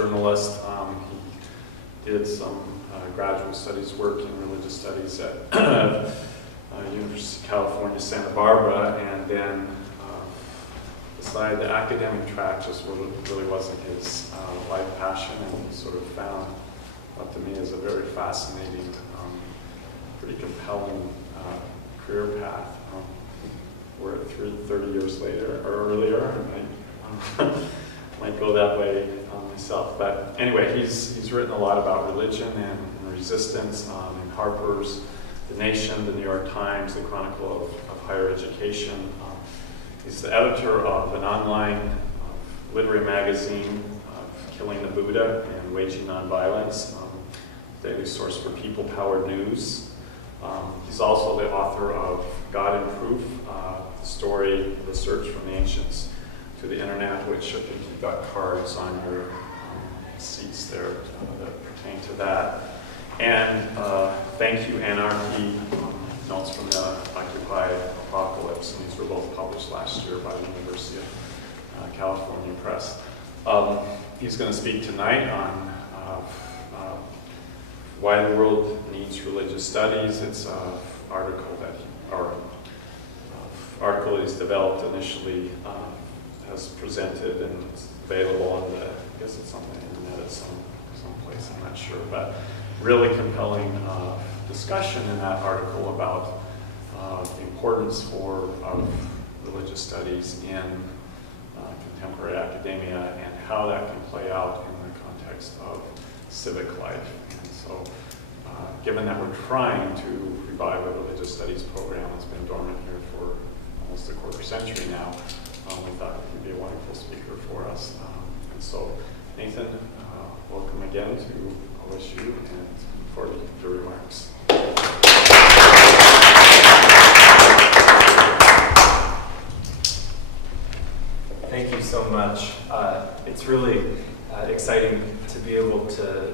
journalist. He did some graduate studies work in religious studies at University of California, Santa Barbara, and then decided the academic track just really wasn't his life passion, and he sort of found what to me is a very fascinating, pretty compelling career path. We're at 30 years later, or earlier. I might go that way myself. But anyway, he's written a lot about religion and resistance in Harper's, The Nation, the New York Times, the Chronicle of Higher Education. He's the editor of an online literary magazine, Killing the Buddha and Waging Nonviolence, daily source for people-powered news. He's also the author of God and Proof, the story, the search from the ancients to the internet, which I think you've got cards on your seats there that pertain to that. And Thank You, Anarchy, Notes from the Occupy Apocalypse, and these were both published last year by the University of California Press. He's going to speak tonight on why the world needs religious studies. It's an article that he's developed initially, has presented, and it's available on the, I guess it's on the internet at someplace, I'm not sure, but really compelling discussion in that article about the importance of religious studies in contemporary academia and how that can play out in the context of civic life. And so, given that we're trying to revive a religious studies program that's been dormant here for almost a quarter century now, we thought he'd be a wonderful speaker for us. And so, Nathan, welcome again to OSU, and for your remarks. Thank you so much. It's really exciting to be able to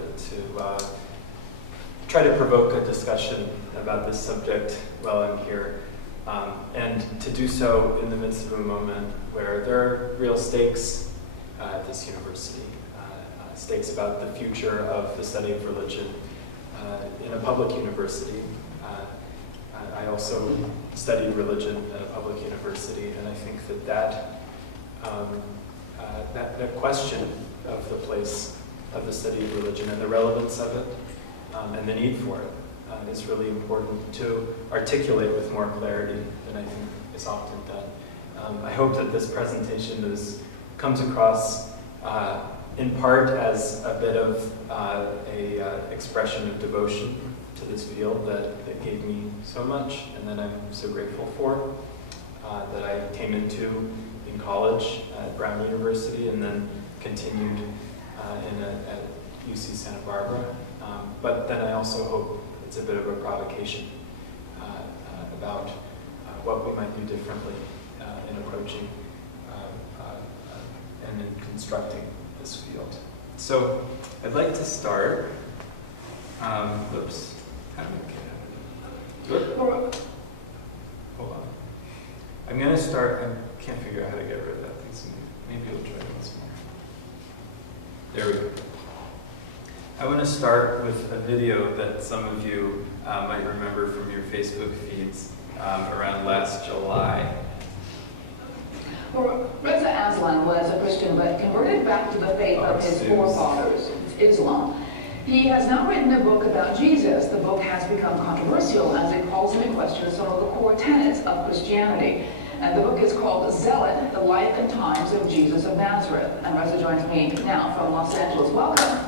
try to provoke a discussion about this subject while I'm here, and to do so in the midst of a moment where there are real stakes at this university, stakes about the future of the study of religion in a public university. I also studied religion at a public university, and I think that question of the place of the study of religion and the relevance of it and the need for it is really important to articulate with more clarity than I think is often done. I hope that this presentation comes across in part as a bit of an expression of devotion to this field that gave me so much and that I'm so grateful for, that I came into in college at Brown University and then continued at UC Santa Barbara. But then I also hope it's a bit of a provocation about what we might do differently in approaching and in constructing this field. So I'd like to start. Oops. How do I get out of it? Hold on. I'm going to start. I can't figure out how to get rid of that thing. Maybe you'll try it once more. There we go. I want to start with a video that some of you might remember from your Facebook feeds around last July. Well, Reza Aslan was a Christian but converted back to the faith of his forefathers, Islam. He has now written a book about Jesus. The book has become controversial as it calls into question some of the core tenets of Christianity. And the book is called Zealot, The Life and Times of Jesus of Nazareth. And Reza joins me now from Los Angeles. Welcome.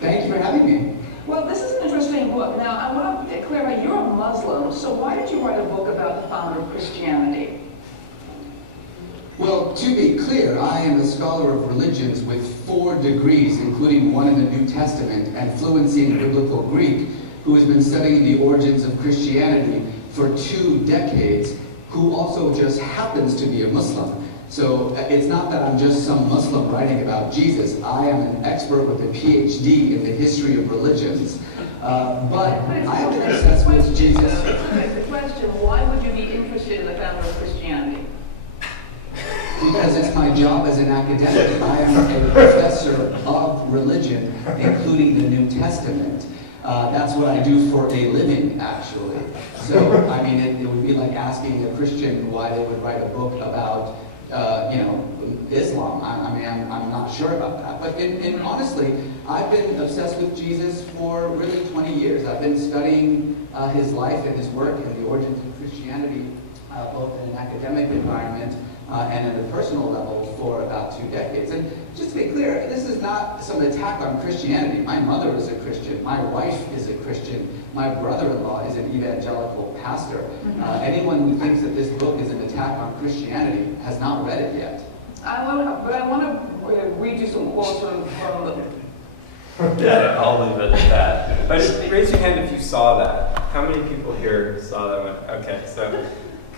Thank you for having me. Well, this is an interesting book. Now, I want to clarify, you're a Muslim, so why did you write a book about the founder of Christianity? Well, to be clear, I am a scholar of religions with 4 degrees, including one in the New Testament and fluency in Biblical Greek, who has been studying the origins of Christianity for 2 decades, who also just happens to be a Muslim. So it's not that I'm just some Muslim writing about Jesus. I am an expert with a PhD in the history of religions. But I have been obsessed with Jesus. The question, why would you be interested in the founder of Christianity? Because it's my job as an academic. I am a professor of religion, including the New Testament. That's what I do for a living, actually. So, I mean, it would be like asking a Christian why they would write a book about, Islam. I mean, I'm not sure about that. But honestly, I've been obsessed with Jesus for really 20 years. I've been studying his life and his work and the origins of Christianity, both in an academic environment and at a personal level for about 2 decades. And just to be clear, this is not some attack on Christianity. My mother is a Christian. My wife is a Christian. My brother-in-law is an evangelical pastor. Anyone who thinks that this book is an attack on Christianity has not read it yet. I want to read you some quotes from the... Yeah, I'll leave it at that. But just raise your hand if you saw that. How many people here saw that one? Okay, so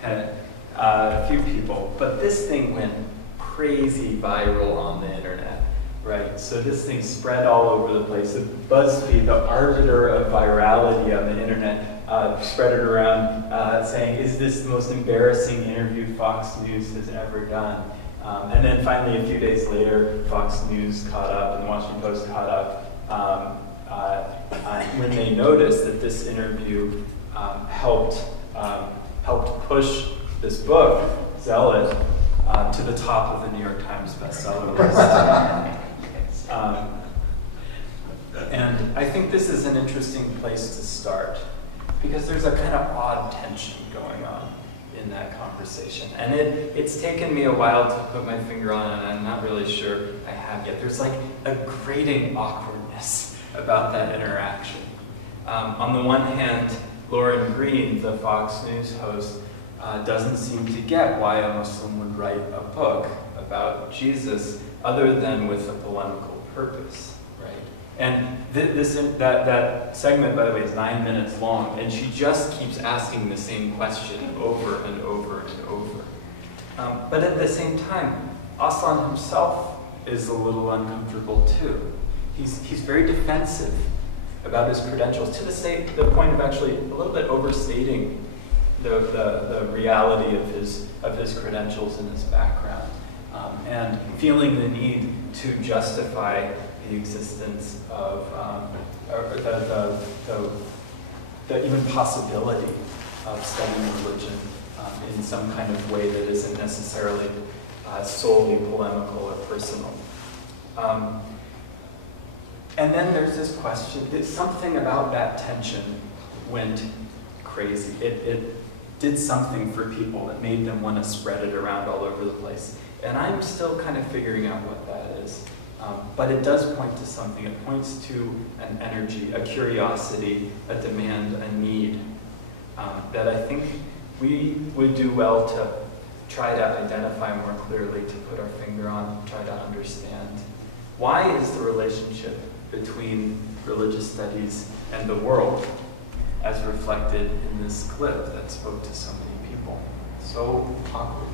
kind of a few people. But this thing went crazy viral on the internet, right? So this thing spread all over the place. BuzzFeed, the arbiter of virality on the internet, spread it around saying, is this the most embarrassing interview Fox News has ever done? And then finally, a few days later, Fox News caught up and the Washington Post caught up when they noticed that this interview helped push this book, Zealot, to the top of the New York Times bestseller list. And I think this is an interesting place to start because there's a kind of odd tension going on in that conversation. And it's taken me a while to put my finger on it, and I'm not really sure I have yet. There's like a grating awkwardness about that interaction. On the one hand, Lauren Green, the Fox News host, doesn't seem to get why a Muslim would write a book about Jesus other than with a polemical purpose, right? And that segment, by the way, is 9 minutes long, and she just keeps asking the same question over and over and over. But at the same time, Aslan himself is a little uncomfortable too. He's very defensive about his credentials, to the point of actually a little bit overstating the reality of his credentials and his background, and feeling the need to justify the existence of the even possibility of studying religion in some kind of way that isn't necessarily solely polemical or personal. And then there's this question, something about that tension went crazy. It did something for people that made them want to spread it around all over the place. And I'm still kind of figuring out what that is. But it does point to something. It points to an energy, a curiosity, a demand, a need that I think we would do well to try to identify more clearly, to put our finger on, try to understand. Why is the relationship between religious studies and the world, as reflected in this clip that spoke to so many people, so awkward?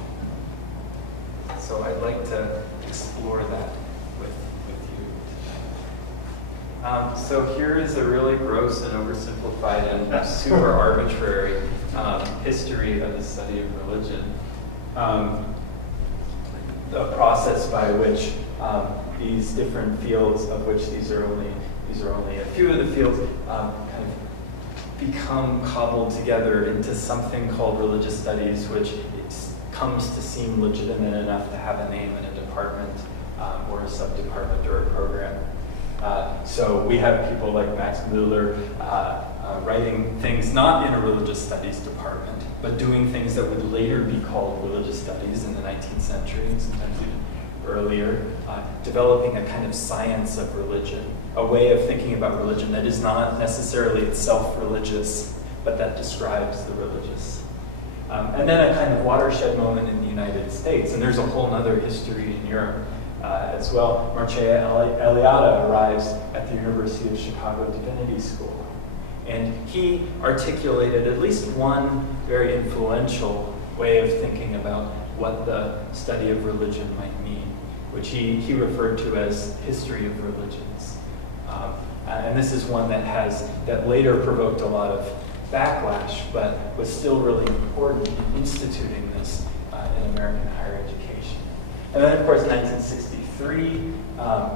So I'd like to explore that with you tonight. So here is a really gross and oversimplified and super arbitrary history of the study of religion. The process by which these different fields, of which these are only a few of the fields, kind of become cobbled together into something called religious studies, which comes to seem legitimate enough to have a name in a department or a sub-department or a program. So we have people like Max Mueller writing things not in a religious studies department, but doing things that would later be called religious studies in the 19th century, and sometimes even earlier, developing a kind of science of religion, a way of thinking about religion that is not necessarily itself religious, but that describes the religious. And then a kind of watershed moment in the United States, and there's a whole other history in Europe as well. Mircea Eliade arrives at the University of Chicago Divinity School, and he articulated at least one very influential way of thinking about what the study of religion might mean, which he referred to as history of religions. And this is one that later provoked a lot of backlash, but was still really important in instituting this in American higher education. And then, of course, 1963,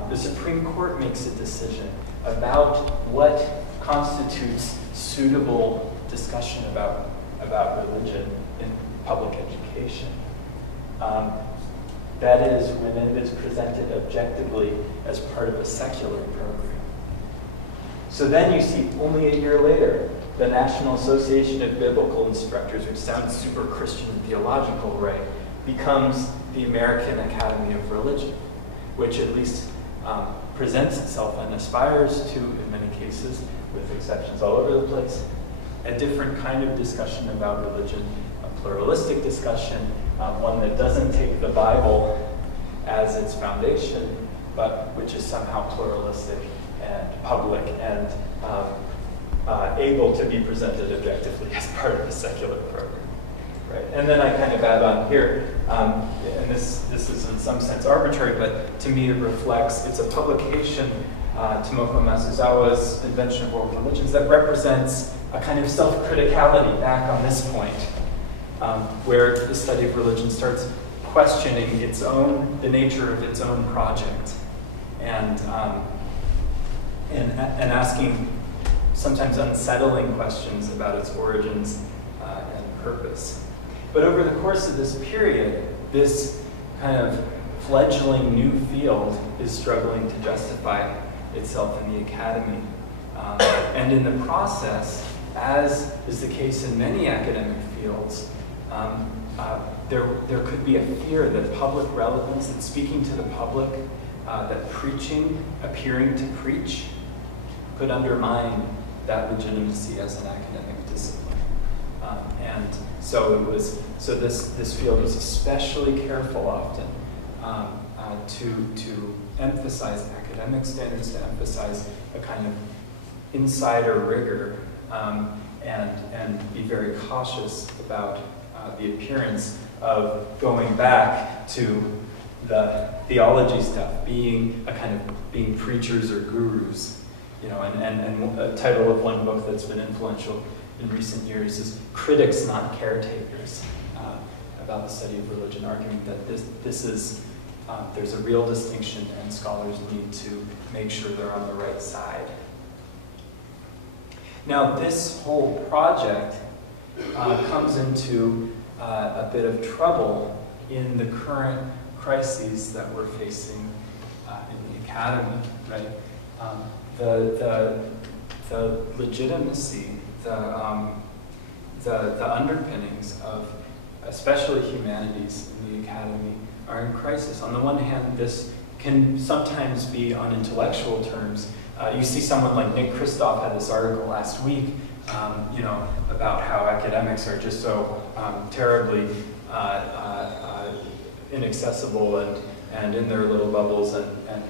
the Supreme Court makes a decision about what constitutes suitable discussion about religion in public education. That is, when it is presented objectively as part of a secular program. So then you see, only a year later, the National Association of Biblical Instructors, which sounds super Christian and theological, right, becomes the American Academy of Religion, which at least presents itself and aspires to, in many cases, with exceptions all over the place, a different kind of discussion about religion, a pluralistic discussion, one that doesn't take the Bible as its foundation, but which is somehow pluralistic and public and able to be presented objectively as part of the secular program. Right? And then I kind of add on here, and this is in some sense arbitrary, but to me it reflects, it's a publication, Tomoko Masuzawa's Invention of World Religions, that represents a kind of self-criticality back on this point, where the study of religion starts questioning the nature of its own project, and asking sometimes unsettling questions about its origins and purpose. But over the course of this period, this kind of fledgling new field is struggling to justify itself in the academy. And in the process, as is the case in many academic fields, there could be a fear that public relevance, that speaking to the public, that preaching, appearing to preach, could undermine that legitimacy as an academic discipline. And so this field was especially careful often to emphasize academic standards, to emphasize a kind of insider rigor, and be very cautious about the appearance of going back to the theology stuff, being preachers or gurus, you know, and a title of one book that's been influential in recent years is "Critics, Not Caretakers," about the study of religion, arguing that this is there's a real distinction, and scholars need to make sure they're on the right side. Now, this whole project comes into a bit of trouble in the current crises that we're facing in the academy, right? The legitimacy, the underpinnings of especially humanities in the academy are in crisis. On the one hand, this can sometimes be on intellectual terms. You see someone like Nick Kristof had this article last week, you know, about how academics are just so terribly inaccessible and in their little bubbles, and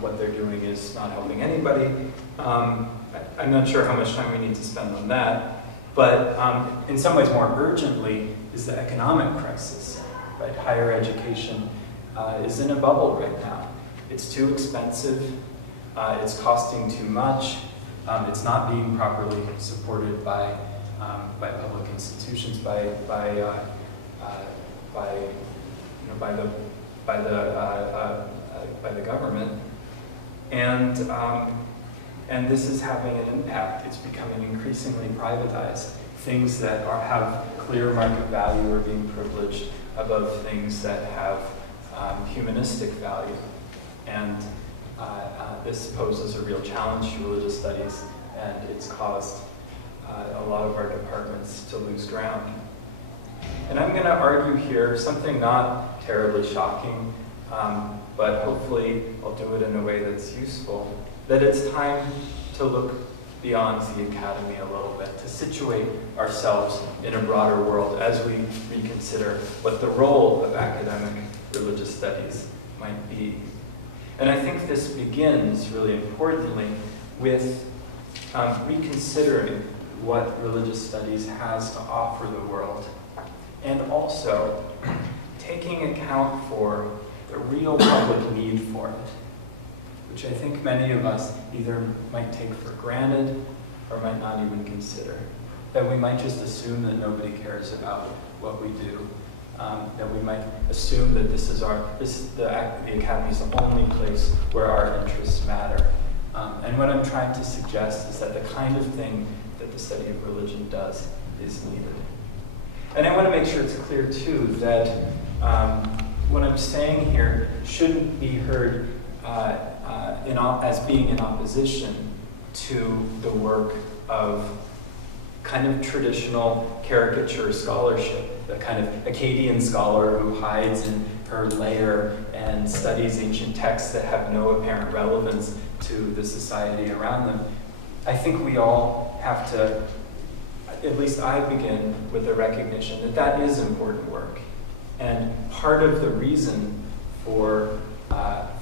what they're doing is not helping anybody. I'm not sure how much time we need to spend on that, but in some ways more urgently is the economic crisis, right? Higher education is in a bubble right now. It's too expensive, it's costing too much, it's not being properly supported by public institutions, by the government, and this is having an impact. It's becoming increasingly privatized. Things that have clear market value are being privileged above things that have humanistic value, and this poses a real challenge to religious studies, and it's caused a lot of our departments to lose ground. And I'm going to argue here something not terribly shocking, but hopefully I'll do it in a way that's useful, that it's time to look beyond the academy a little bit, to situate ourselves in a broader world as we reconsider what the role of academic religious studies might be. And I think this begins, really importantly, with reconsidering what religious studies has to offer the world, and also taking account for the real public need for it, which I think many of us either might take for granted or might not even consider. That we might just assume that nobody cares about what we do, that we might assume that the Academy is the only place where our interests matter. And what I'm trying to suggest is that the kind of thing that the study of religion does is needed. And I want to make sure it's clear, too, that what I'm saying here shouldn't be heard as being in opposition to the work of kind of traditional caricature scholarship, the kind of Akkadian scholar who hides in her lair and studies ancient texts that have no apparent relevance to the society around them. I think we all have to, at least I begin with the recognition that that is important work. And part of the reason for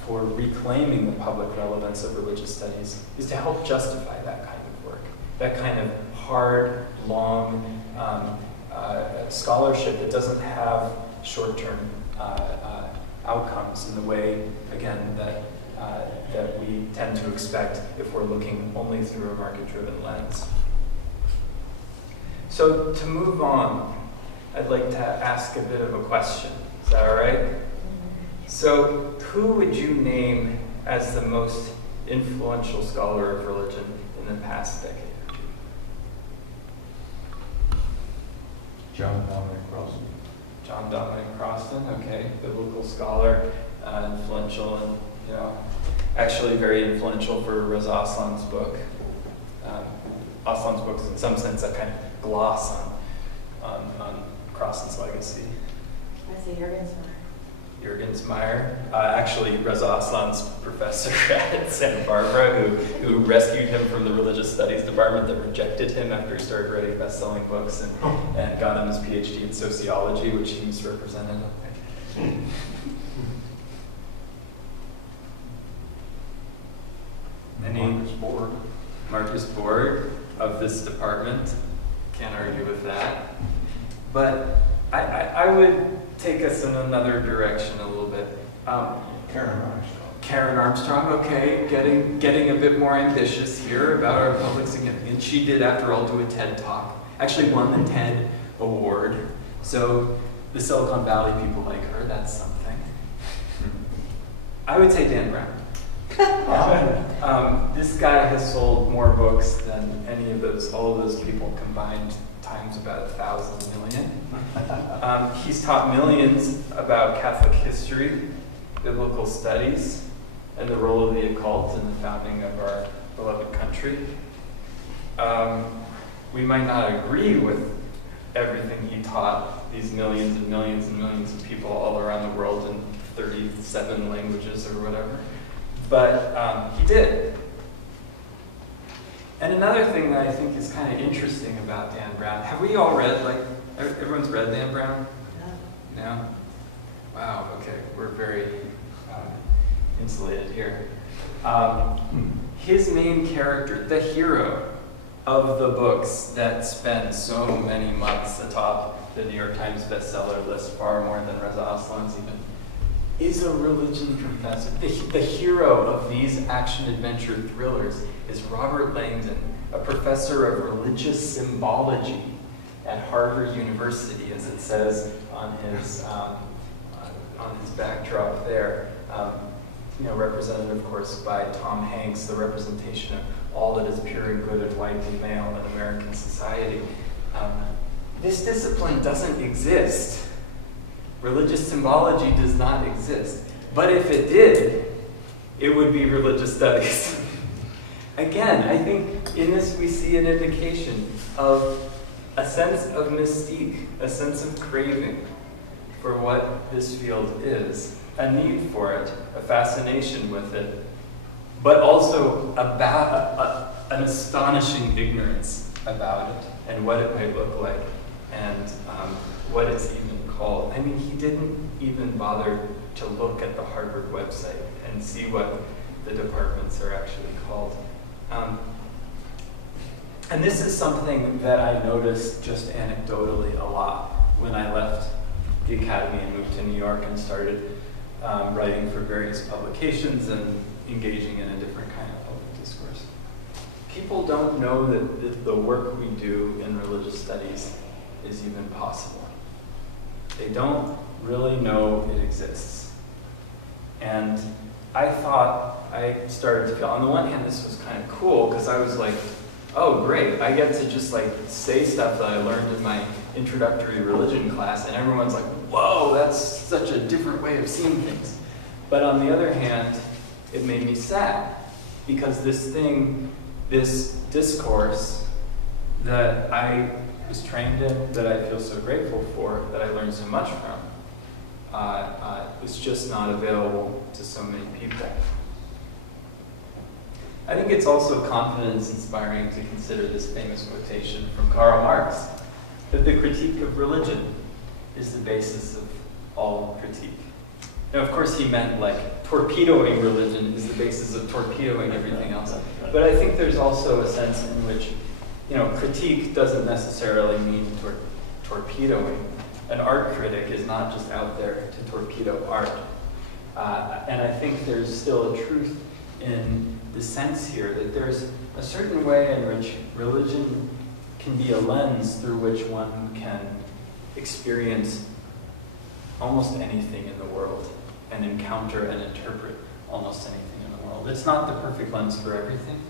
reclaiming the public relevance of religious studies is to help justify that kind of work, that kind of hard, long scholarship that doesn't have short-term outcomes in the way, again, that we tend to expect if we're looking only through a market-driven lens. So to move on, I'd like to ask a bit of a question. Is that all right? So who would you name as the most influential scholar of religion in the past decade? John Dominic Crossan. John Dominic Crossan, okay, biblical scholar, influential, and actually very influential for Reza Aslan's book. Aslan's book is in some sense a kind of gloss on Crossan's legacy. I say Juergensmeyer, actually Reza Aslan's professor at Santa Barbara, who rescued him from the religious studies department that rejected him after he started writing best-selling books and got him his PhD in sociology, which he misrepresented. Marcus Borg of this department. Can't argue with that. But I would take us in another direction a little bit. Karen Armstrong. Karen Armstrong, okay, getting a bit more ambitious here about our public significance. She did, after all, do a TED Talk. Actually won the TED Award. So the Silicon Valley people like her, that's something. I would say Dan Brown. This guy has sold more books than all of those people combined times about 1,000 million. He's taught millions about Catholic history, biblical studies, and the role of the occult in the founding of our beloved country. We might not agree with everything he taught these millions and millions and millions of people all around the world in 37 languages or whatever. But he did. And another thing that I think is kind of interesting about Dan Brown, have we all read, everyone's read Dan Brown? No? Wow, okay, we're very insulated here. His main character, the hero of the books that spent so many months atop the New York Times bestseller list, far more than Reza Aslan's even, is a religion professor. The hero of these action-adventure thrillers is Robert Langdon, a professor of religious symbology at Harvard University, as it says on his backdrop there. Represented, of course, by Tom Hanks, the representation of all that is pure and good and white and male in American society. This discipline doesn't exist. Religious symbology does not exist. But if it did, it would be religious studies. Again, I think in this we see an indication of a sense of mystique, a sense of craving for what this field is, a need for it, a fascination with it, but also an astonishing ignorance about it and what it might look like and what it's even called. I mean, he didn't even bother to look at the Harvard website and see what the departments are actually called. And this is something that I noticed just anecdotally a lot when I left the Academy and moved to New York and started writing for various publications and engaging in a different kind of public discourse. People don't know that the work we do in religious studies is even possible. They don't really know it exists. And I started to feel, on the one hand, this was kind of cool, because I was like, oh, great, I get to just like say stuff that I learned in my introductory religion class, and everyone's like, whoa, that's such a different way of seeing things. But on the other hand, it made me sad, because this discourse that I was trained in, that I feel so grateful for, that I learned so much from, was just not available to so many people. I think it's also confidence-inspiring to consider this famous quotation from Karl Marx, that the critique of religion is the basis of all critique. Now, of course, he meant like torpedoing religion is the basis of torpedoing everything else. But I think there's also a sense in which, critique doesn't necessarily mean torpedoing. An art critic is not just out there to torpedo art. And I think there's still a truth in the sense here that there's a certain way in which religion can be a lens through which one can experience almost anything in the world and encounter and interpret almost anything in the world. It's not the perfect lens for everything,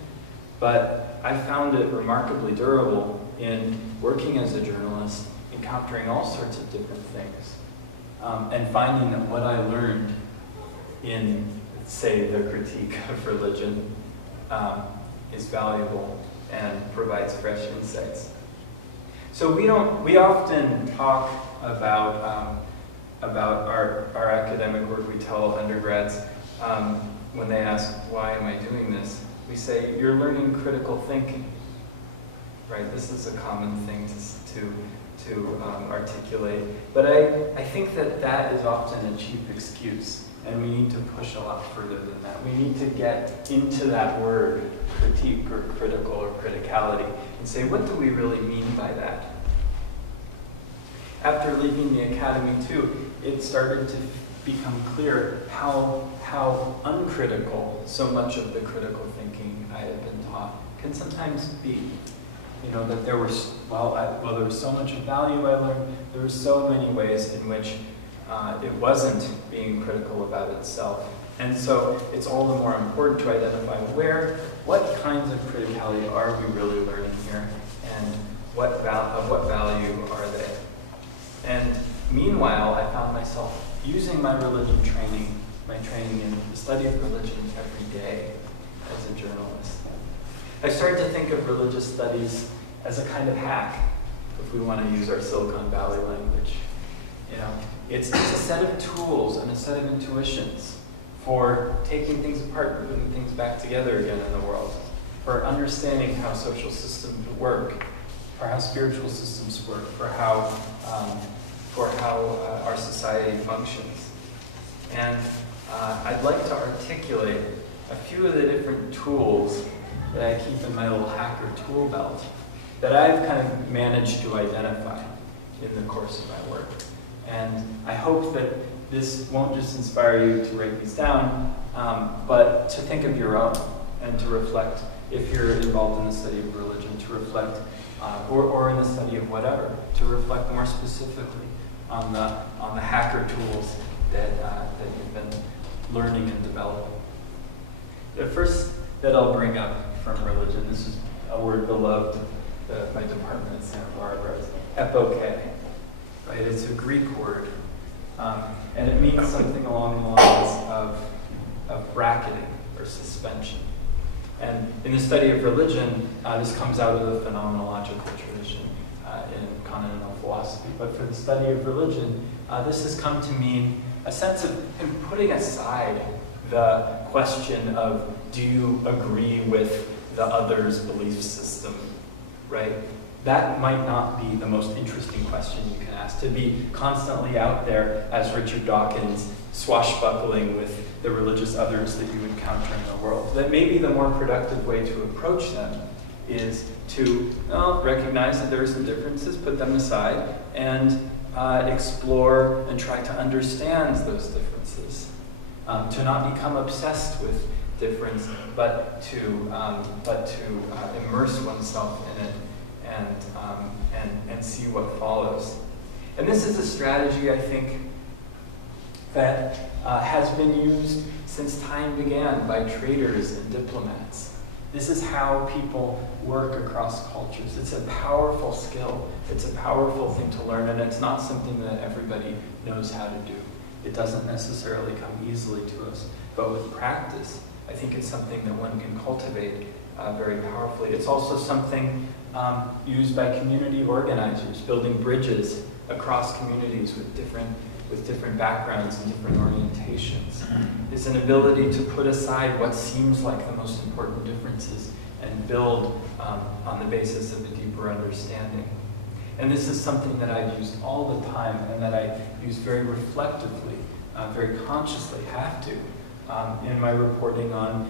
but I found it remarkably durable in working as a journalist, encountering all sorts of different things, and finding that what I learned in, say, the critique of religion is valuable and provides fresh insights. So we often talk about our academic work. We tell undergrads when they ask, why am I doing this? We say, you're learning critical thinking, right? This is a common thing to articulate. But I think that is often a cheap excuse, and we need to push a lot further than that. We need to get into that word, critique or critical or criticality, and say, what do we really mean by that? After leaving the academy too, it started to become clear how uncritical so much of the critical thinking I had been taught can sometimes be. That there was, there was so much of value I learned, there were so many ways in which it wasn't being critical about itself. And so it's all the more important to identify what kinds of criticality are we really learning here, and of what value are they? And meanwhile, I found myself using my religion training, my training in the study of religion every day as a journalist. I started to think of religious studies as a kind of hack, if we want to use our Silicon Valley language. It's a set of tools and a set of intuitions for taking things apart and putting things back together again in the world, for understanding how social systems work, for how spiritual systems work, for how our society functions. And I'd like to articulate a few of the different tools that I keep in my little hacker tool belt that I've kind of managed to identify in the course of my work. And I hope that this won't just inspire you to write these down, but to think of your own and to reflect, if you're involved in the study of religion, to reflect, or in the study of whatever, to reflect more specifically on the hacker tools that you've been learning and developing. The first that I'll bring up from religion, this is a word beloved of my department at Santa Barbara, is epoche. Right? It's a Greek word, and it means something along the lines of bracketing or suspension. And in the study of religion, this comes out of the phenomenological tradition in continental philosophy. But for the study of religion, this has come to mean a sense of putting aside the question of, do you agree with the other's belief system, right? That might not be the most interesting question you can ask, to be constantly out there as Richard Dawkins, swashbuckling with the religious others that you encounter in the world. That maybe the more productive way to approach them is to recognize that there are some differences, put them aside, and explore and try to understand those differences. To not become obsessed with difference, but to immerse oneself in it and see what follows. And this is a strategy, I think, that has been used since time began by traders and diplomats. This is how people work across cultures. It's a powerful skill. It's a powerful thing to learn, and it's not something that everybody knows how to do. It doesn't necessarily come easily to us. But with practice, I think it's something that one can cultivate very powerfully. It's also something used by community organizers, building bridges across communities with different backgrounds and different orientations. It's an ability to put aside what seems like the most important differences and build on the basis of a deeper understanding. And this is something that I've used all the time and that I use very reflectively, very consciously, have to, in my reporting on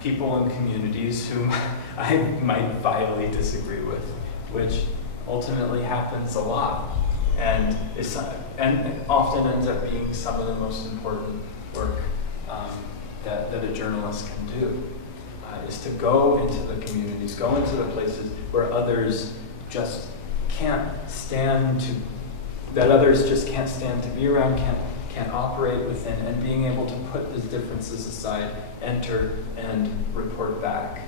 people and communities whom I might vitally disagree with, which ultimately happens a lot. And often ends up being some of the most important work that a journalist can do, is to go into the communities, go into the places where others just can't stand to, that others just can't stand to be around, can't operate within, and being able to put those differences aside, enter, and report back.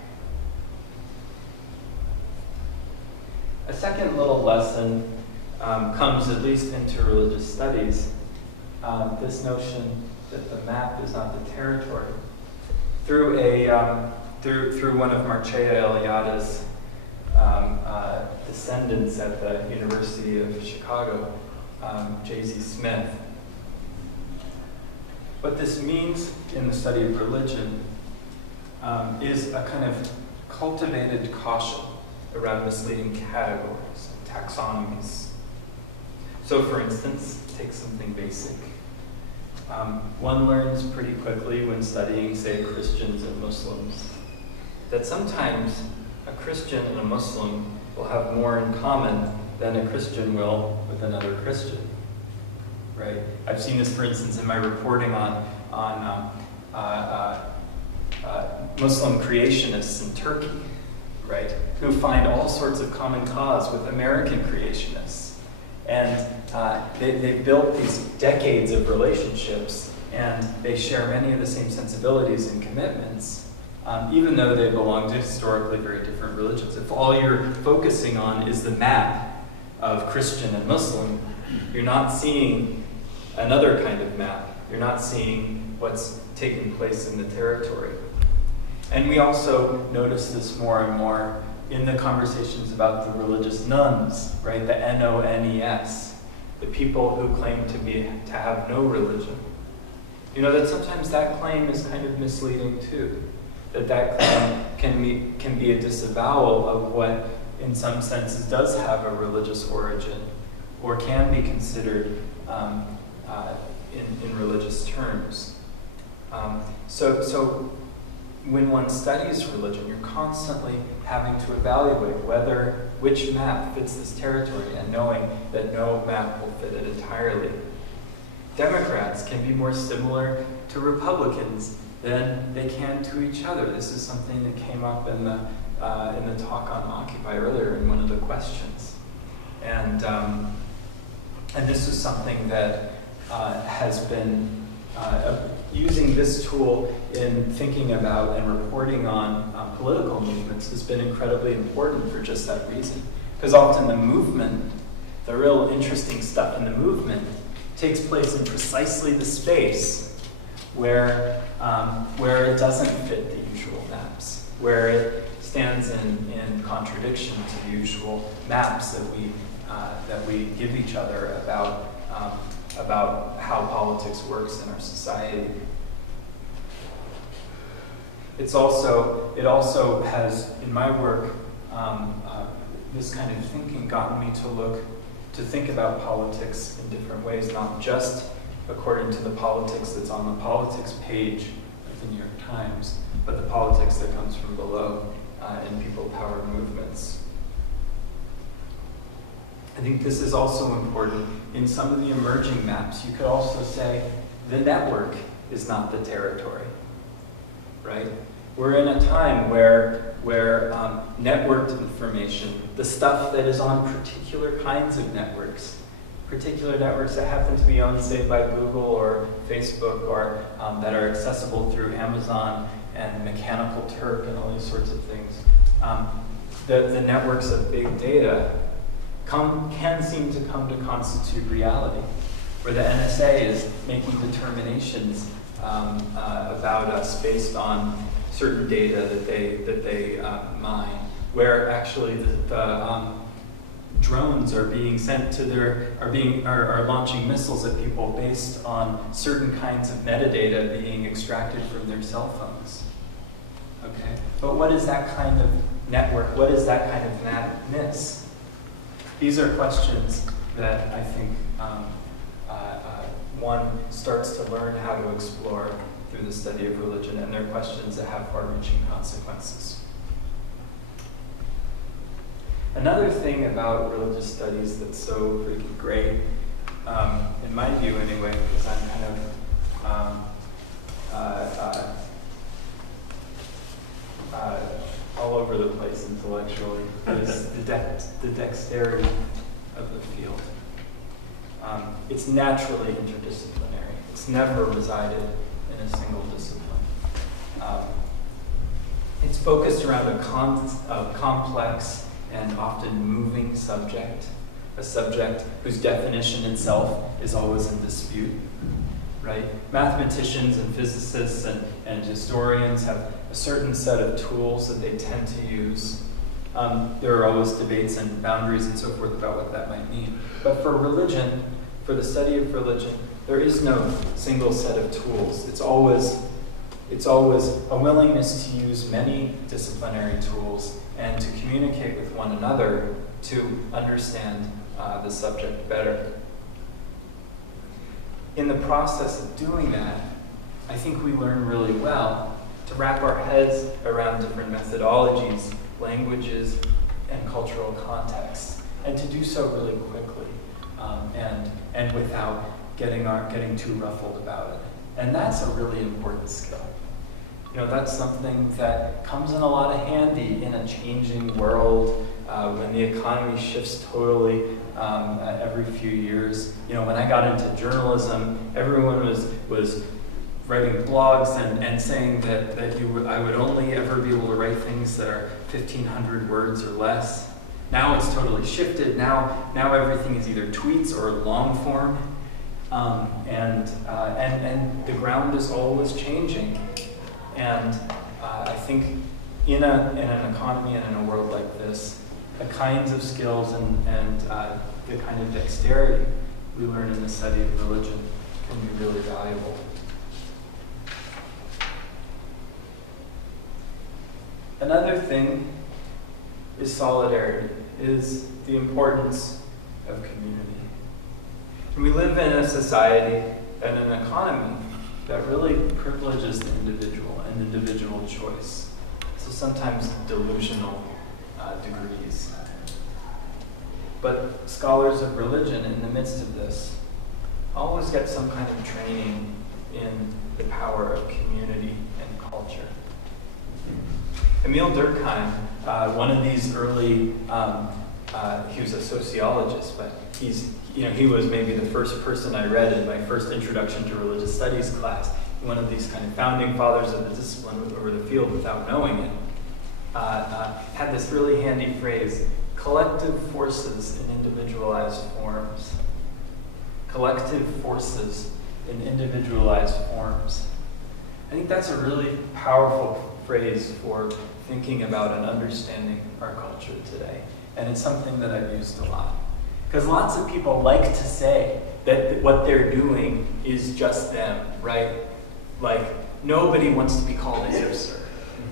A second little lesson comes at least into religious studies, this notion that the map is not the territory. Through one of Mircea Eliada's descendants at the University of Chicago, J.Z. Smith. What this means in the study of religion is a kind of cultivated caution around misleading categories, taxonomies. So for instance, take something basic. One learns pretty quickly when studying, say, Christians and Muslims, that sometimes a Christian and a Muslim will have more in common than a Christian will with another Christian, right? I've seen this, for instance, in my reporting on Muslim creationists in Turkey, right, who find all sorts of common cause with American creationists. And they've built these decades of relationships, and they share many of the same sensibilities and commitments, even though they belong to historically very different religions. If all you're focusing on is the map of Christian and Muslim, you're not seeing another kind of map. You're not seeing what's taking place in the territory. And we also notice this more and more in the conversations about the religious nuns, right? The N-O-N-E-S, the people who claim to have no religion. You know, that sometimes that claim is kind of misleading too. That claim can be a disavowal of what, in some senses, does have a religious origin, or can be considered in religious terms. So when one studies religion, you're constantly having to evaluate which map fits this territory, and knowing that no map will fit it entirely. Democrats can be more similar to Republicans than they can to each other. This is something that came up in the talk on Occupy earlier in one of the questions. And this is something that has been using this tool in thinking about and reporting on political movements has been incredibly important for just that reason. Because often the movement, the real interesting stuff in the movement, takes place in precisely the space where it doesn't fit the usual maps, where it stands in contradiction to the usual maps that we give each other about how politics works in our society. It also has, in my work, this kind of thinking gotten me to think about politics in different ways, not just according to the politics that's on the politics page of the New York Times, but the politics that comes from below in people-powered movements. I think this is also important in some of the emerging maps. You could also say the network is not the territory, right? We're in a time where networked information, the stuff that is on particular kinds of networks, particular networks that happen to be owned, say, by Google or Facebook, or that are accessible through Amazon and Mechanical Turk and all these sorts of things. The networks of big data can seem to come to constitute reality, where the NSA is making determinations about us based on certain data that they mine, where actually the drones are being sent to are launching missiles at people based on certain kinds of metadata being extracted from their cell phones. Okay, but what is that kind of network? What is that kind of madness? These are questions that I think one starts to learn how to explore through the study of religion, and they're questions that have far-reaching consequences. Another thing about religious studies that's so freaking great, in my view anyway, because I'm kind of all over the place intellectually, is the dexterity of the field. It's naturally interdisciplinary. It's never resided in a single discipline. It's focused around a complex and often moving subject, a subject whose definition itself is always in dispute, right? Mathematicians and physicists and historians have a certain set of tools that they tend to use. There are always debates and boundaries and so forth about what that might mean. But for religion, for the study of religion, there is no single set of tools. It's always a willingness to use many disciplinary tools and to communicate with one another to understand the subject better. In the process of doing that, I think we learn really well to wrap our heads around different methodologies, languages, and cultural contexts, and to do so really quickly and without getting too ruffled about it. And that's a really important skill. You know, that's something that comes in a lot of handy in a changing world, when the economy shifts totally every few years. You know, when I got into journalism, everyone was writing blogs and saying that I would only ever be able to write things that are 1,500 words or less. Now it's totally shifted. Now everything is either tweets or long form, and the ground is always changing. And I think in an economy and in a world like this, the kinds of skills and the kind of dexterity we learn in the study of religion can be really valuable. Another thing is solidarity, is the importance of community. And we live in a society and an economy that really privileges the individual and individual choice. So sometimes delusional degrees. But scholars of religion in the midst of this always get some kind of training in the power of community and culture. Emil Durkheim, one of these early, he was a sociologist, but he was maybe the first person I read in my first introduction to religious studies class. One of these kind of founding fathers of the discipline or the field without knowing it, had this really handy phrase: collective forces in individualized forms. Collective forces in individualized forms. I think that's a really powerful phrase for thinking about and understanding our culture today. And it's something that I've used a lot. Because lots of people like to say that what they're doing is just them, right? Like, nobody wants to be called a hipster,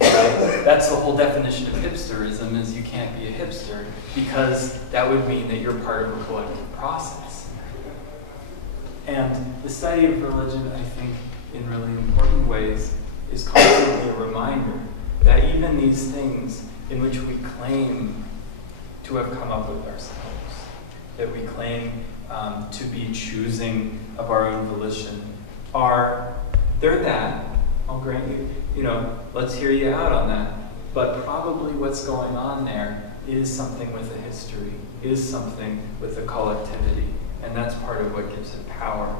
right? That's the whole definition of hipsterism, is you can't be a hipster, because that would mean that you're part of a collective process. And the study of religion, I think, in really important ways, is constantly a reminder that even these things in which we claim to have come up with ourselves, that we claim to be choosing of our own volition, they're that. I'll grant you, let's hear you out on that. But probably what's going on there is something with a history, is something with a collectivity And that's part of what gives it power.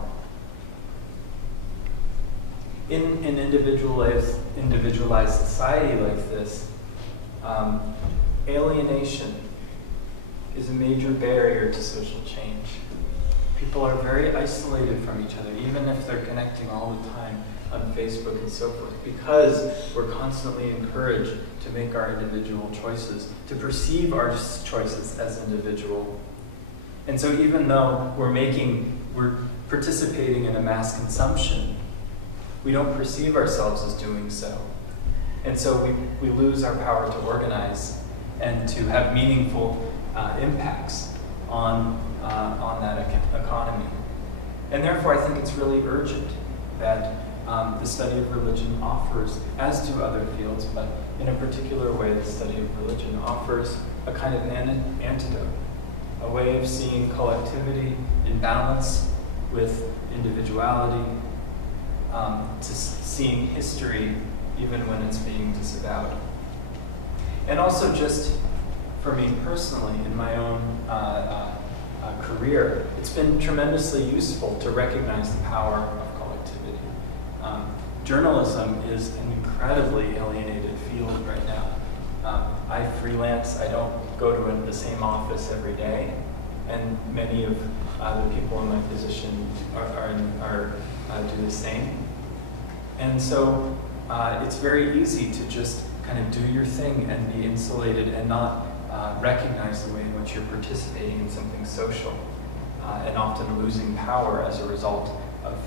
In an individualized society like this, alienation is a major barrier to social change. People are very isolated from each other, even if they're connecting all the time on Facebook and so forth, because we're constantly encouraged to make our individual choices, to perceive our choices as individual. And so even though we're participating in a mass consumption, we don't perceive ourselves as doing so. And so we lose our power to organize and to have meaningful impacts on that economy. And therefore, I think it's really urgent that the study of religion offers, as do other fields, but in a particular way, the study of religion offers a kind of antidote, a way of seeing collectivity in balance with individuality, to seeing history even when it's being disavowed. And also just for me personally, in my own career, it's been tremendously useful to recognize the power of collectivity. Journalism is an incredibly alienated field right now. I freelance, I don't go to the same office every day, and many of the people in my position do the same. And so it's very easy to just kind of do your thing and be insulated and not recognize the way in which you're participating in something social, and often losing power as a result of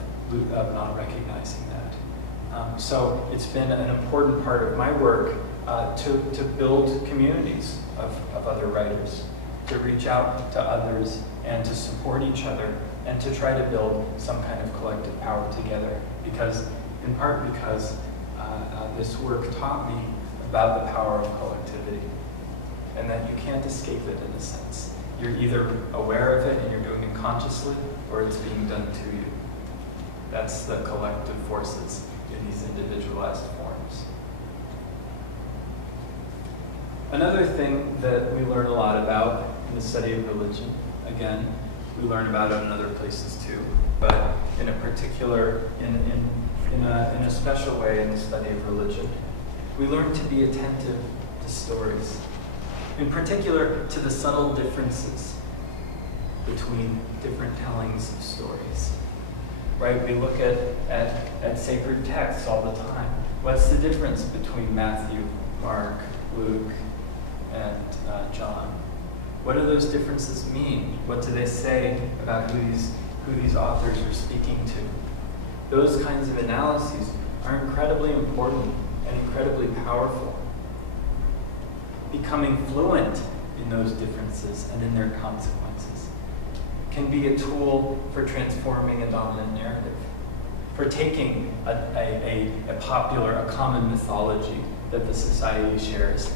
not recognizing that. So it's been an important part of my work to build communities of other writers, to reach out to others and to support each other and to try to build some kind of collective power together. In part because this work taught me about the power of collectivity, and that you can't escape it in a sense. You're either aware of it and you're doing it consciously, or it's being done to you. That's the collective forces in these individualized forms. Another thing that we learn a lot about in the study of religion, again, we learn about it in other places too, but in a particular, in a special way in the study of religion, we learn to be attentive to stories. In particular, to the subtle differences between different tellings of stories. Right? We look at sacred texts all the time. What's the difference between Matthew, Mark, Luke, and John? What do those differences mean? What do they say about who these authors are speaking to? Those kinds of analyses are incredibly important and incredibly powerful. Becoming fluent in those differences and in their consequences can be a tool for transforming a dominant narrative, for taking a common mythology that the society shares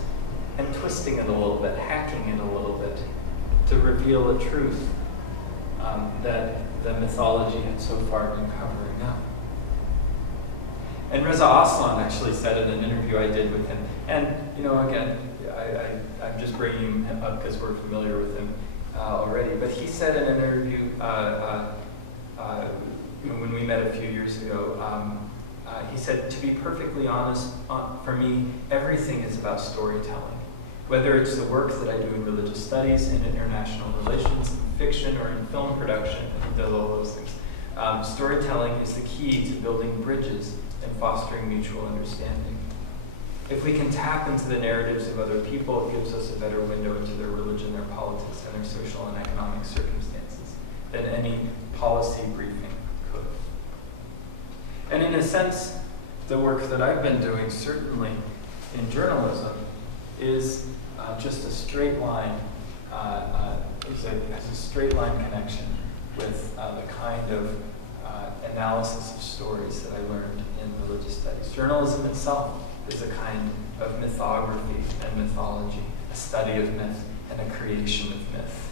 and twisting it a little bit, hacking it a little bit, to reveal a truth that the mythology had so far been covering up. And Reza Aslan actually said in an interview I did with him, and again, I'm just bringing him up because we're familiar with him already, but he said in an interview when we met a few years ago, he said, to be perfectly honest, for me, everything is about storytelling. Whether it's the work that I do in religious studies, in international relations, in fiction, or in film production, he does all those things. Storytelling is the key to building bridges and fostering mutual understanding. If we can tap into the narratives of other people, it gives us a better window into their religion, their politics, and their social and economic circumstances than any policy briefing could. And in a sense, the work that I've been doing, certainly in journalism, is just a straight line, has a straight line connection with the kind of analysis of stories that I learned in religious studies. Journalism itself is a kind of mythography and mythology, a study of myth and a creation of myth.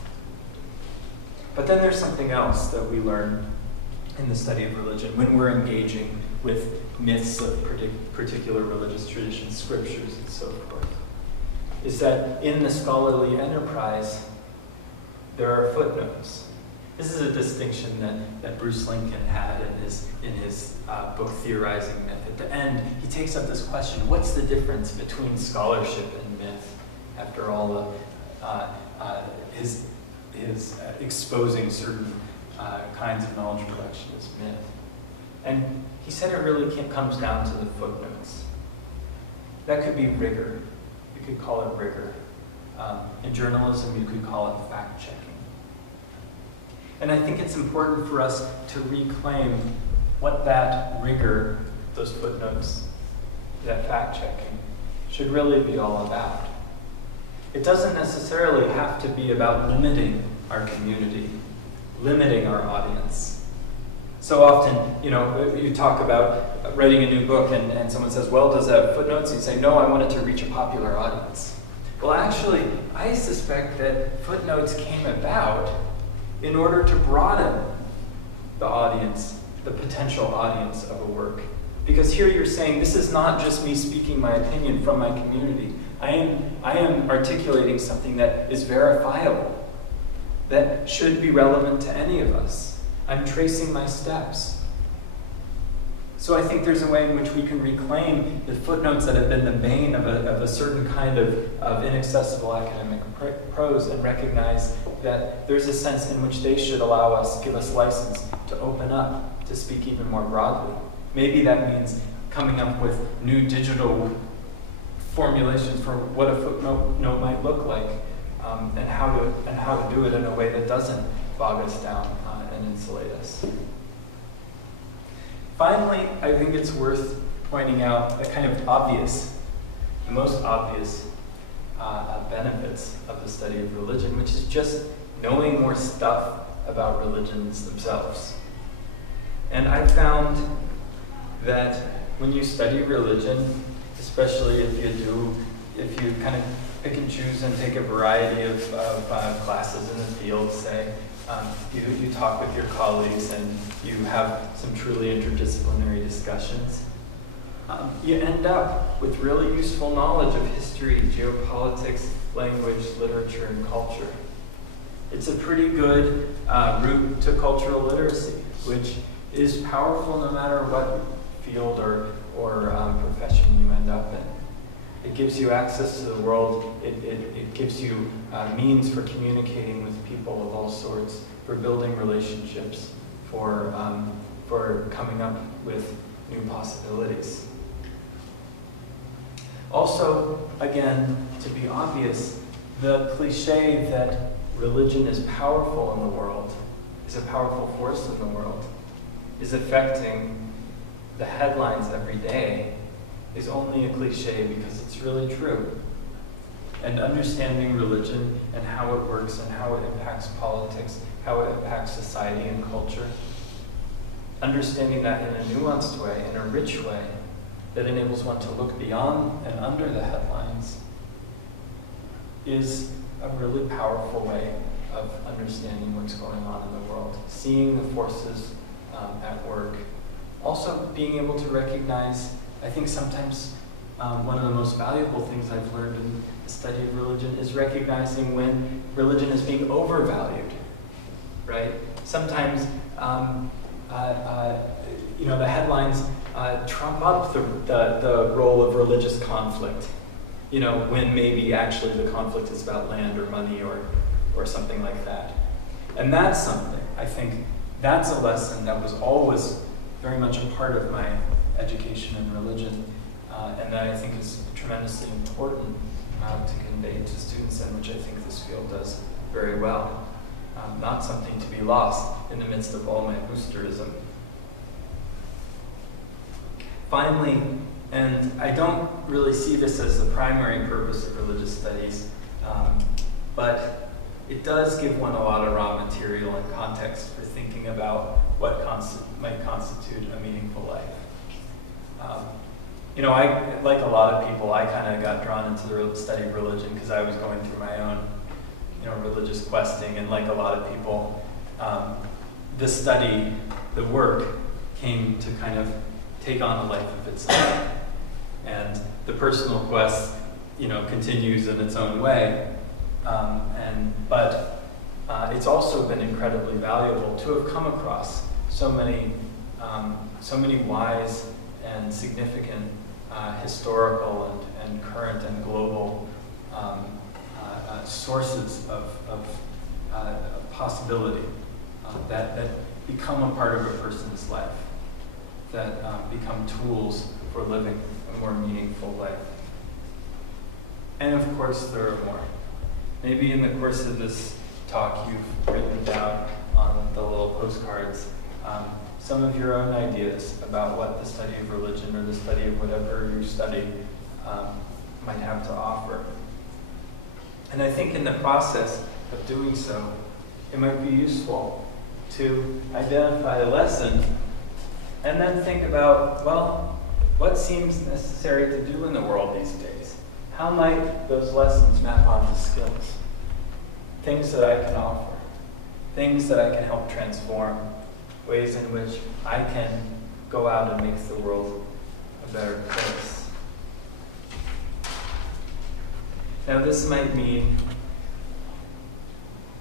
But then there's something else that we learn in the study of religion when we're engaging with myths of particular religious traditions, scriptures, and so forth, is that in the scholarly enterprise, there are footnotes. This is a distinction that Bruce Lincoln had in his book Theorizing Myth. At the end, he takes up this question: what's the difference between scholarship and myth? After all, his exposing certain kinds of knowledge production as myth. And he said it really comes down to the footnotes. That could be rigor. You could call it rigor. In journalism, you could call it fact-checking. And I think it's important for us to reclaim what that rigor, those footnotes, that fact-checking, should really be all about. It doesn't necessarily have to be about limiting our community, limiting our audience. So often, you talk about writing a new book and someone says, well, does it have footnotes? And you say, no, I want it to reach a popular audience. Well, actually, I suspect that footnotes came about in order to broaden the audience, the potential audience of a work. Because here you're saying, this is not just me speaking my opinion from my community. I am articulating something that is verifiable, that should be relevant to any of us. I'm tracing my steps. So I think there's a way in which we can reclaim the footnotes that have been the bane of a certain kind of inaccessible academic prose, and recognize that there's a sense in which they should allow us, give us license to open up, to speak even more broadly. Maybe that means coming up with new digital formulations for what a footnote might look like, and how to do it in a way that doesn't bog us down and insulate us. Finally, I think it's worth pointing out the kind of the most obvious benefits of the study of religion, which is just knowing more stuff about religions themselves. And I found that when you study religion, especially if you kind of pick and choose and take a variety of classes in the field, say, you talk with your colleagues and you have some truly interdisciplinary discussions, you end up with really useful knowledge of history, geopolitics, language, literature, and culture. It's a pretty good route to cultural literacy, which is powerful no matter what field or profession you end up in. It gives you access to the world. It gives you means for communicating with people of all sorts, for building relationships, for coming up with new possibilities. Also, again, to be obvious, the cliche that religion is powerful in the world, is a powerful force in the world, is affecting the headlines every day, is only a cliche because it's really true. And understanding religion and how it works and how it impacts politics, how it impacts society and culture, understanding that in a nuanced way, in a rich way, that enables one to look beyond and under the headlines, is a really powerful way of understanding what's going on in the world, seeing the forces at work. Also being able to recognize, I think sometimes one of the most valuable things I've learned in the study of religion is recognizing when religion is being overvalued, right? Sometimes, the headlines trump up the role of religious conflict, when maybe actually the conflict is about land or money or something like that. And that's something, I think, that's a lesson that was always very much a part of my education in religion, and that I think is tremendously important to convey to students, and which I think this field does very well. Not something to be lost in the midst of all my boosterism. Finally, and I don't really see this as the primary purpose of religious studies, but it does give one a lot of raw material and context for thinking about what might constitute a meaningful life. I, like a lot of people, I kind of got drawn into the study of religion because I was going through my own, religious questing, and like a lot of people, the study, the work, came to kind of take on a life of its own. And the personal quest, continues in its own way. But it's also been incredibly valuable to have come across so many wise and significant historical and current and global sources of possibility that become a part of a person's life, that become tools for living a more meaningful life. And of course, there are more. Maybe in the course of this talk, you've written down on the little postcards some of your own ideas about what the study of religion or the study of whatever you study might have to offer. And I think in the process of doing so, it might be useful to identify a lesson and then think about, well, what seems necessary to do in the world these days? How might those lessons map onto skills? Things that I can offer, things that I can help transform, ways in which I can go out and make the world a better place. Now, this might mean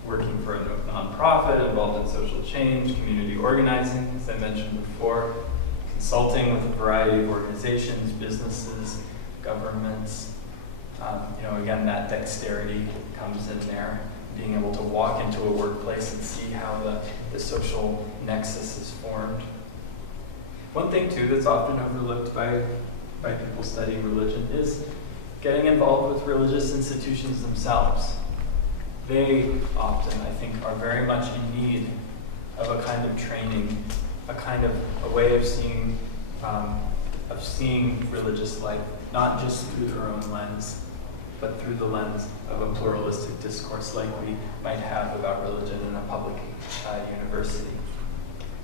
working for a nonprofit involved in social change, community organizing, as I mentioned before, consulting with a variety of organizations, businesses, governments. Again, that dexterity comes in there, being able to walk into a workplace and see how the social nexus is formed. One thing, too, that's often overlooked by people studying religion is getting involved with religious institutions themselves. They often, I think, are very much in need of a kind of training, a way of seeing religious life, not just through their own lens, but through the lens of a pluralistic discourse like we might have about religion in a public university.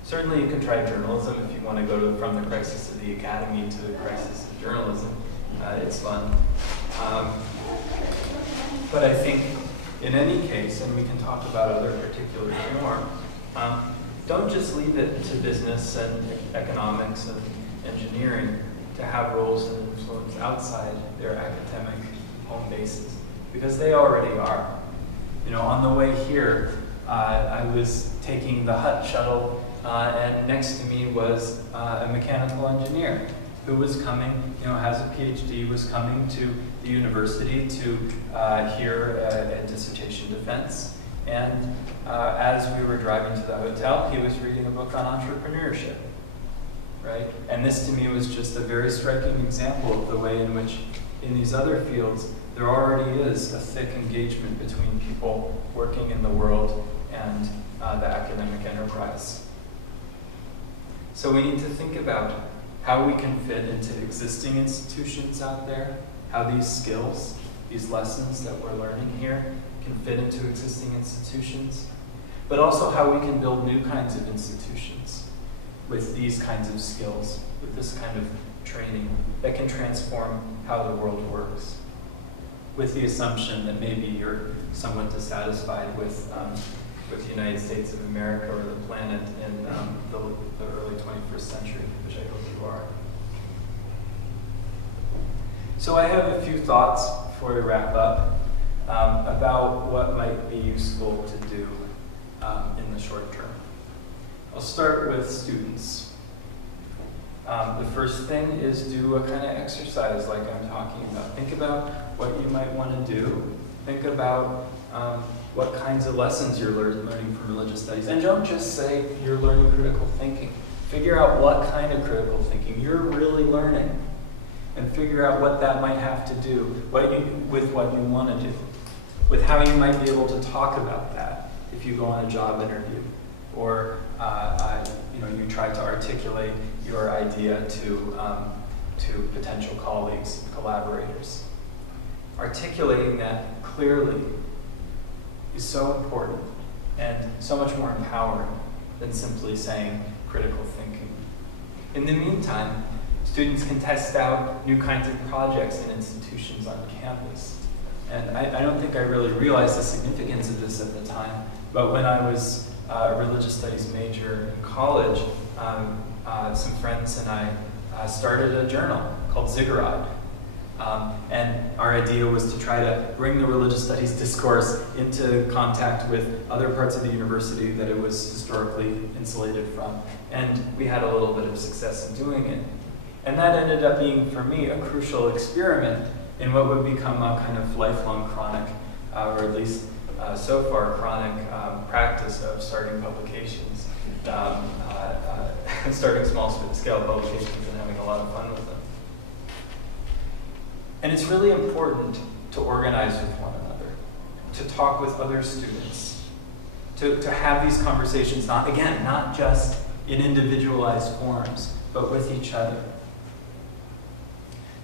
Certainly you can try journalism if you want to go from the crisis of the academy to the crisis of journalism. It's fun. But I think in any case, and we can talk about other particulars more, don't just leave it to business and economics and engineering to have roles and influence outside their academic home bases, because they already are. On the way here, I was taking the Hut shuttle, and next to me was a mechanical engineer who was coming, has a PhD, was coming to the university to hear a dissertation defense. And as we were driving to the hotel, he was reading a book on entrepreneurship, right? And this to me was just a very striking example of the way in which in these other fields, there already is a thick engagement between people working in the world and the academic enterprise. So we need to think about how we can fit into existing institutions out there, how these skills, these lessons that we're learning here can fit into existing institutions, but also how we can build new kinds of institutions with these kinds of skills, with this kind of training that can transform how the world works, with the assumption that maybe you're somewhat dissatisfied with the United States of America or the planet in the early 21st century, which I hope you are. So I have a few thoughts before we wrap up about what might be useful to do in the short term. I'll start with students. The first thing is do a kind of exercise like I'm talking about. Think about what you might want to do. Think about what kinds of lessons you're learning from religious studies. And don't just say you're learning critical thinking. Figure out what kind of critical thinking you're really learning. And figure out what that might have to do with what you want to do. With how you might be able to talk about that if you go on a job interview. Or you try to articulate your idea to potential colleagues, collaborators. Articulating that clearly is so important and so much more empowering than simply saying critical thinking. In the meantime, students can test out new kinds of projects and institutions on campus. And I don't think I really realized the significance of this at the time, but when I was a religious studies major in college, some friends and I started a journal called Ziggurat. And our idea was to try to bring the religious studies discourse into contact with other parts of the university that it was historically insulated from. And we had a little bit of success in doing it. And that ended up being, for me, a crucial experiment in what would become a kind of lifelong chronic, or at least so far chronic practice of starting publications, starting small-scale publications and having a lot of fun with them. And it's really important to organize with one another, to talk with other students, to have these conversations, not just in individualized forms, but with each other.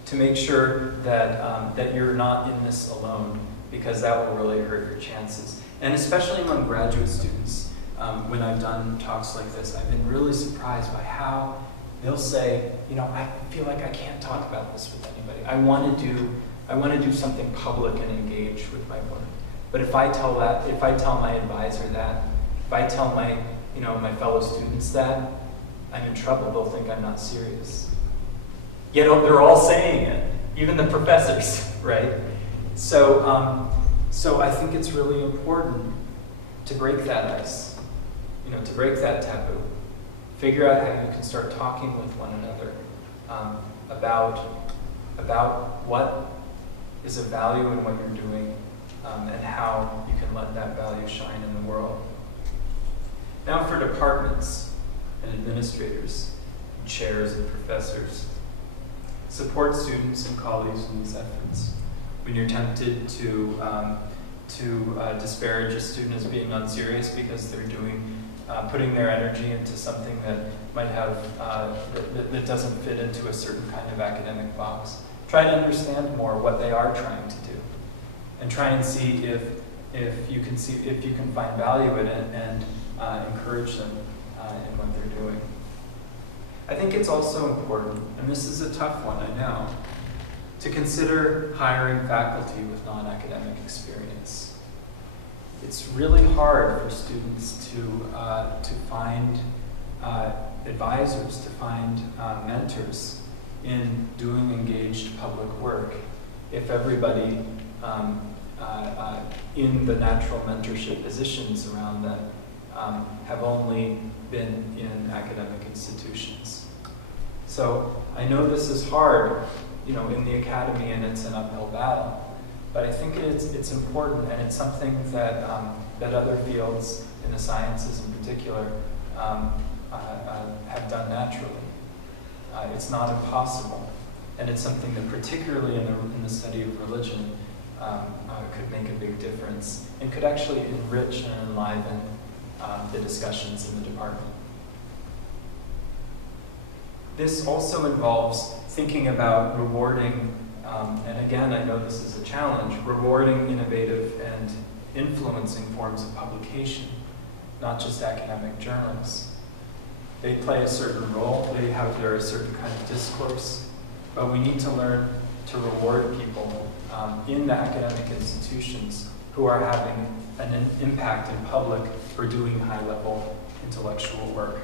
To make sure that, that you're not in this alone, because that will really hurt your chances. And especially among graduate students, when I've done talks like this, I've been really surprised by how they'll say, I feel like I can't talk about this with anybody. I want to do something public and engage with my work. But if I tell my advisor that, if I tell my, my fellow students that, I'm in trouble. They'll think I'm not serious. Yet they're all saying it, even the professors, right? So, so I think it's really important to break that ice, to break that taboo. Figure out how you can start talking with one another about what is of value in what you're doing and how you can let that value shine in the world. Now for departments and administrators, and chairs and professors. Support students and colleagues in these efforts. When you're tempted to disparage a student as being unserious because they're putting their energy into something that might have that doesn't fit into a certain kind of academic box, try to understand more what they are trying to do, and try and see if you can find value in it and encourage them in what they're doing. I think it's also important, and this is a tough one, I know, to consider hiring faculty with non-academic experience. It's really hard for students to find advisors, to find mentors in doing engaged public work if everybody in the natural mentorship positions around them have only been in academic institutions. So I know this is hard, in the academy, and it's an uphill battle, but I think it's important, and it's something that that other fields in the sciences in particular have done naturally. It's not impossible, and it's something that particularly in the study of religion could make a big difference and could actually enrich and enliven the discussions in the department. This also involves thinking about rewarding, and again, I know this is a challenge, rewarding innovative and influencing forms of publication, not just academic journals. They play a certain role, they're a certain kind of discourse, but we need to learn to reward people in the academic institutions who are having an impact in public for doing high-level intellectual work.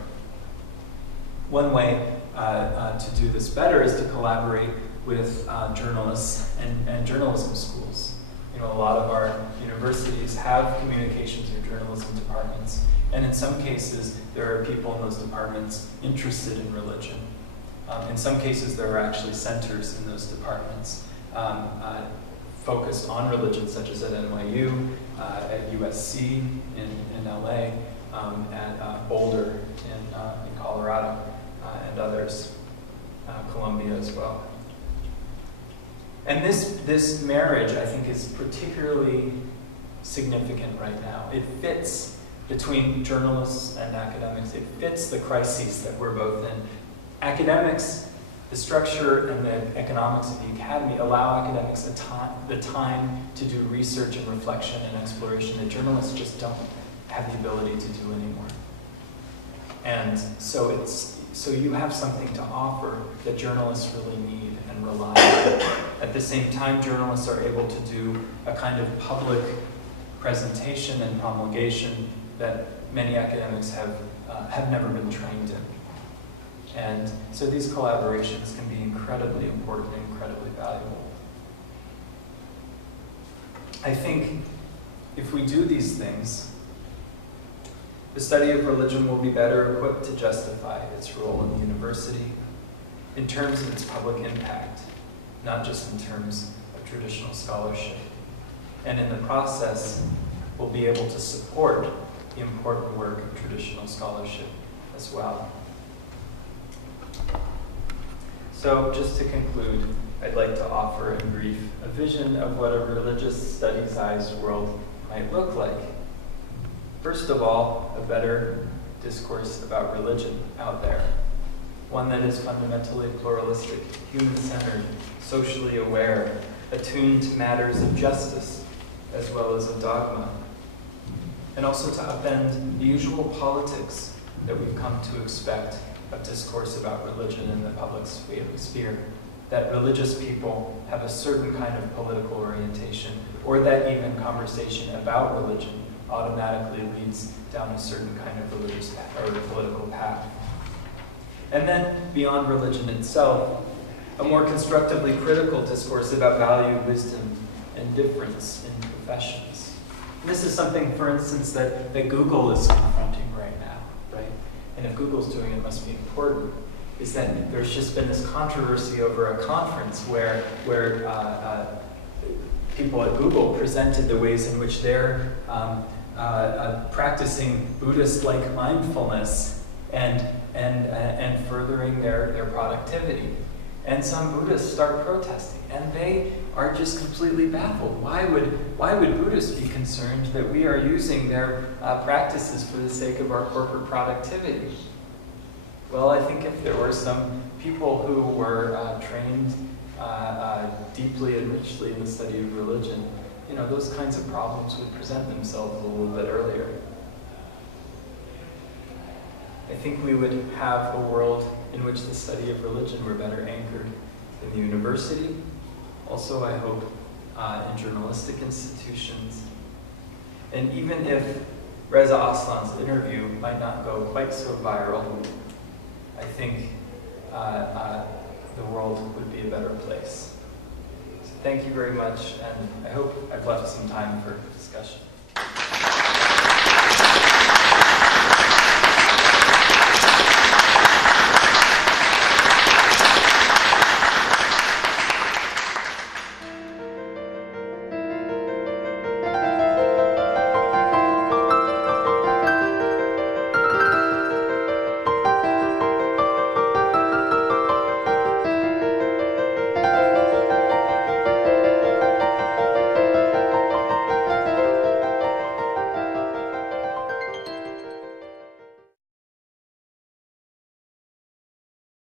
One way to do this better is to collaborate with journalists and journalism schools. A lot of our universities have communications or journalism departments, and in some cases there are people in those departments interested in religion. In some cases there are actually centers in those departments focused on religion, such as at NYU, at USC in LA, at Boulder in Colorado, and others, Columbia as well. And this marriage, I think, is particularly significant right now. It fits between journalists and academics. It fits the crises that we're both in. Academics, the structure and the economics of the academy allow academics the time to do research and reflection and exploration that journalists just don't have the ability to do anymore. And so you have something to offer that journalists really need and rely on. At the same time, journalists are able to do a kind of public presentation and promulgation that many academics have never been trained in. And so these collaborations can be incredibly important and incredibly valuable. I think if we do these things, the study of religion will be better equipped to justify its role in the university in terms of its public impact, not just in terms of traditional scholarship. And in the process, we'll be able to support the important work of traditional scholarship as well. So just to conclude, I'd like to offer in brief a vision of what a religious studies-ized world might look like. First of all, a better discourse about religion out there. One that is fundamentally pluralistic, human-centered, socially aware, attuned to matters of justice as well as of dogma. And also to upend the usual politics that we've come to expect of discourse about religion in the public sphere. That religious people have a certain kind of political orientation, or that even conversation about religion automatically leads down a certain kind of religious path, or political path. And then, beyond religion itself, a more constructively critical discourse about value, wisdom, and difference in professions. And this is something, for instance, that Google is confronting right now, right? And if Google's doing it, it must be important, is that there's just been this controversy over a conference where people at Google presented the ways in which they're practicing Buddhist-like mindfulness and furthering their productivity. And some Buddhists start protesting, and they are just completely baffled. Why would Buddhists be concerned that we are using their practices for the sake of our corporate productivity? Well, I think if there were some people who were trained deeply and richly in the study of religion, those kinds of problems would present themselves a little bit earlier. I think we would have a world in which the study of religion were better anchored in the university, also I hope in journalistic institutions. And even if Reza Aslan's interview might not go quite so viral, I think the world would be a better place. So thank you very much, and I hope I've left some time for discussion.